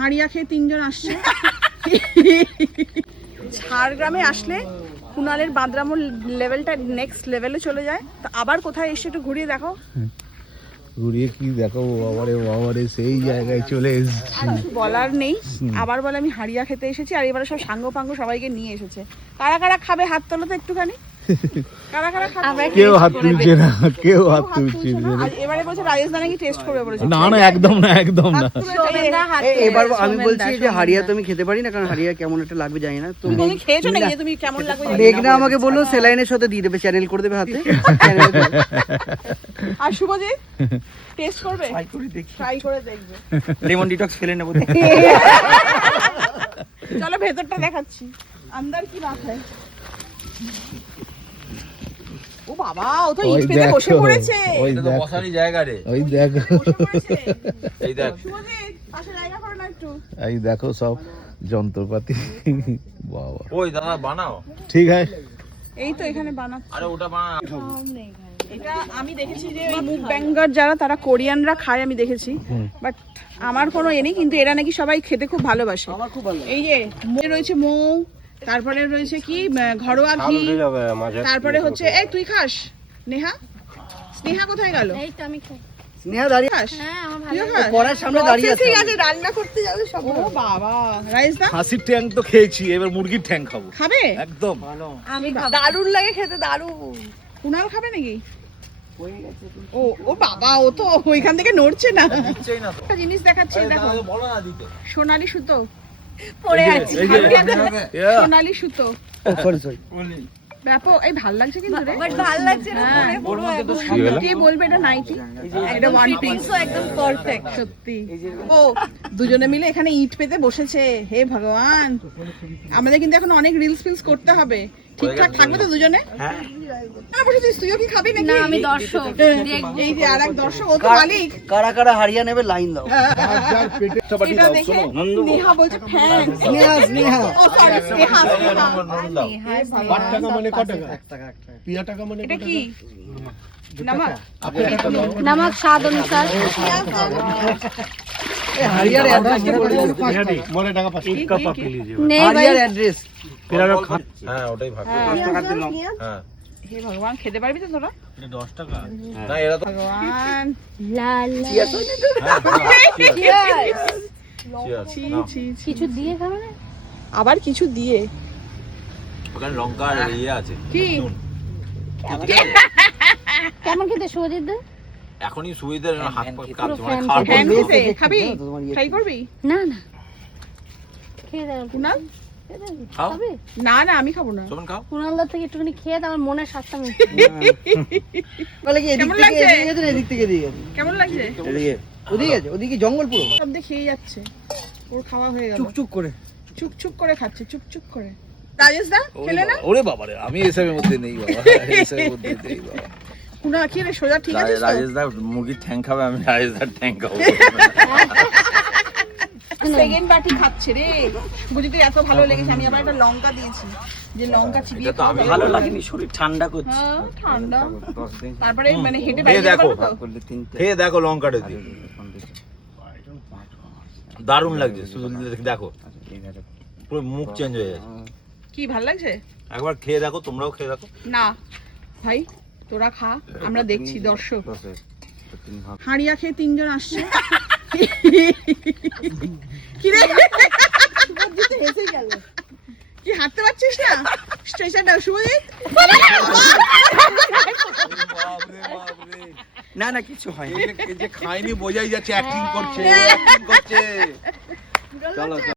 হাড়িয়া খেয়ে 3 জন আসছে। ঝাড়গ্রামে আসলে কুণালের বাদরামো লেভেলটা নেক্সট লেভেলে চলে যায়। তো আবার কোথায় এসে একটু ঘুরিয়ে দেখো। ঘুরিয়ে কি দেখাবো বাবারে সেই জায়গায় চলে এসেছি। আর কিছু বলার নেই। আবার বলে আমি হাড়িয়া খেতে এসেছি, আর এবারে সব সাঙ্গ পাঙ্গ সবাইকে নিয়ে এসেছে। কারা কারা খাবে হাত তোলো তো একটুখানি। কারা কারা খাবে? কেউ হাত তুলছে না, কেউ হাত তুলছে না। আর এবারে বলছে রাজেশ দা নাকি টেস্ট করবে বলেছে। না না একদম না, একদম না। এবার আমি বলছি যে হাড়িয়া তো আমি খেতে পারি না, কারণ হাড়িয়া কেমন একটা লাগবে জানি না। তুমি খেয়েছো নাকি যে তুমি কেমন লাগবে? মেঘনা আমাকে বললো সেলাইনের সাথে দিয়ে দেবে, চ্যানেল করে দেবে হাতে। আর শুভজিৎ টেস্ট করবে? ট্রাই করে দেখবে। লেমন ডিটক্স ফেলে নেবো। চলো ভেতরটা দেখাচ্ছি। আন্দার কি বাত হয়? ও বাবা, ও তো ইট পেতে বসে পড়েছে। ওই এটা তো বসারই জায়গা রে। ওই দেখো, এই দেখ শুভজিৎ পাশে জায়গা করো না একটু। এই দেখো সব যন্ত্রপাতি। বাবা ওই দাদা বানাও। ঠিক আছে, এই তো এখানে বানাচ্ছে। আরে ওটা বানা। এটা আমি দেখেছি যে ওই মুখ ব্যাঙ্গার যারা তারা কোরিয়ানরা খায়, আমি দেখেছি। বাট আমার কোনো এ নেই, কিন্তু এরা নাকি সবাই খেতে খুব ভালোবাসে। আমার খুব ভালো। এই যে রয়েছে মৌ, তারপরে রয়েছে কি ঘরোয়া ঘি, তারপরে হচ্ছে এই তুই খাস নেহা? স্নেহা কোথায় গেল? এই তো আমি খাই। স্নেহা দাঁড়িয়ে খাস? হ্যাঁ আমার তুইও ভালো খাস? পড়ার সামনে দাঁড়িয়ে আছে। ঠিক আছে, রান্না করতে যাবে সব। ও বাবা, রাইস দা খাসির ট্যাং তো খেয়েছি, এবার মুরগির ট্যাং খাবো খাবে? একদম। আমি খাবো। দারুণ লাগে খেতে, দারুণ। কুনাল খাবে নাকি? ও ও বাবা, ও তো ওইখান থেকে নড়ছে না। দিচ্ছেই না তো। একটা জিনিস দেখাচ্ছি, আরে দেখো দাদাকে বলো না দিতে। সোনালী সুতো পড়ে আছে। সোনালী সুতো সরি ব্যাপক। এই ভাল লাগছে কিন্তু রে, বাট ভালো লাগছে না হ্যাঁ। পরে পুরো কে বলবে এটা নাইটি, এটা ওয়ান পিস ফিটিংসও একদম পারফেক্ট। সত্যি। ও দুজনে মিলে এখানে ইট পেতে বসেছে। হে ভগবান, আমাদের কিন্তু এখন অনেক রিলস ফিলস করতে হবে। ঠিকঠাক থাকবে তো দুজনে? হ্যাঁ বসেছিস, তুইও কি খাবি নাকি? না আমি দর্শক দেখবো। এই যে আরেক দর্শক, ও তো মালিক। কারা কারা হাড়িয়া নেবে লাইন দাও। এটা দেখে নেহা বলছে ফ্যান। স্নেহা স্নেহা ও সরি, স্নেহা স্নেহা। নুন দাও। এটা কি নামক? नमक स्वाद अनुसार। হাড়িয়ার অ্যাড্রেস नहीं भाई হাড়িয়ার অ্যাড্রেস হ্যাঁ ওটাই ভাগ। হ্যাঁ। হে ভগবান, খেতে পারবি তো তোরা? না এরা তো ভগবান, ला ला Cheers. ছি নাও। ছি ছি। কিছু দিয়ে খাবে না? আবার কিছু দিয়ে ওখানে লঙ্কা আর ইয়ে আছে। কি? কেমন খেতে সুজিত দা? এখনই সুবিধা হাত পা কাঁপছে, fan মানে খাওয়ার ফ্যান পর। দিতে খাবি? ট্রাই করবি? না না খেয়ে দাও। কুনাল? খাও। খাবে? না না, আমি খাবো না। শোভন খাও। কুনালদার থেকে একটুখানি খেয়ে দাও, আমার মনের স্বাদটা মিটবে। বলে কি এদিক কেমন থেকে লাগছে? এদিকে গেছে না এদিক থেকে এদিকে গেছে? কেমন লাগছে? ওদিকে গেছে, ওদিকে জঙ্গল পুরো সব দিয়ে খেয়ে যাচ্ছে, ওর খাওয়া হয়ে গেল। চুকচুক করে। চুপ চুপ করে খাচ্ছে, চুপ চুপ করে। রাজেশ দা খেলে না? ওরে বাবারে, আমি এসবের মধ্যে নেই বাবা, এসবের মধ্যে নেই বাবা। কুনাল কি রে, সোজা ঠিক আছে তো? রাজেশ দা মুরগির ঠ্যাং খাবে, আমি রাজেশ দার ঠ্যাং খাবো। সেকেন্ড বাটি খাচ্ছে রে। বুঝিতে এত ভালো লেগেছে, আমি আবার একটা লঙ্কা দিয়েছি, যে লঙ্কা চিবিয়ে এটা তো আমি খাবো। ভালো লাগেনি, শরীর ঠান্ডা করছে। হ্যাঁ, ঠান্ডা। তারপরে মানে হেঁটে খেয়ে বাইরে যেতে দেখো, পারবো তো? খেয়ে দেখো লঙ্কাটা দিয়ে। দারুণ লাগছে, শুধু দেখো পুরো মুখ চেঞ্জ হয়ে যাচ্ছে। কি ভাল লাগছে? একবার খেয়ে দেখো, তোমরাও খেয়ে দেখো। না ভাই, তোরা খা, আমরা দেখছি দর্শক। হাড়িয়া খেয়ে 3 জন আসছে। কি রে, কি হাঁটতে পারছিস না? স্ট্রেচার দাও শুভজিৎ। না না কিছু হয় না। যে খায়নি বোঝাই যাচ্ছে, অ্যাক্টিং করছে, অ্যাক্টিং করছে। চলো।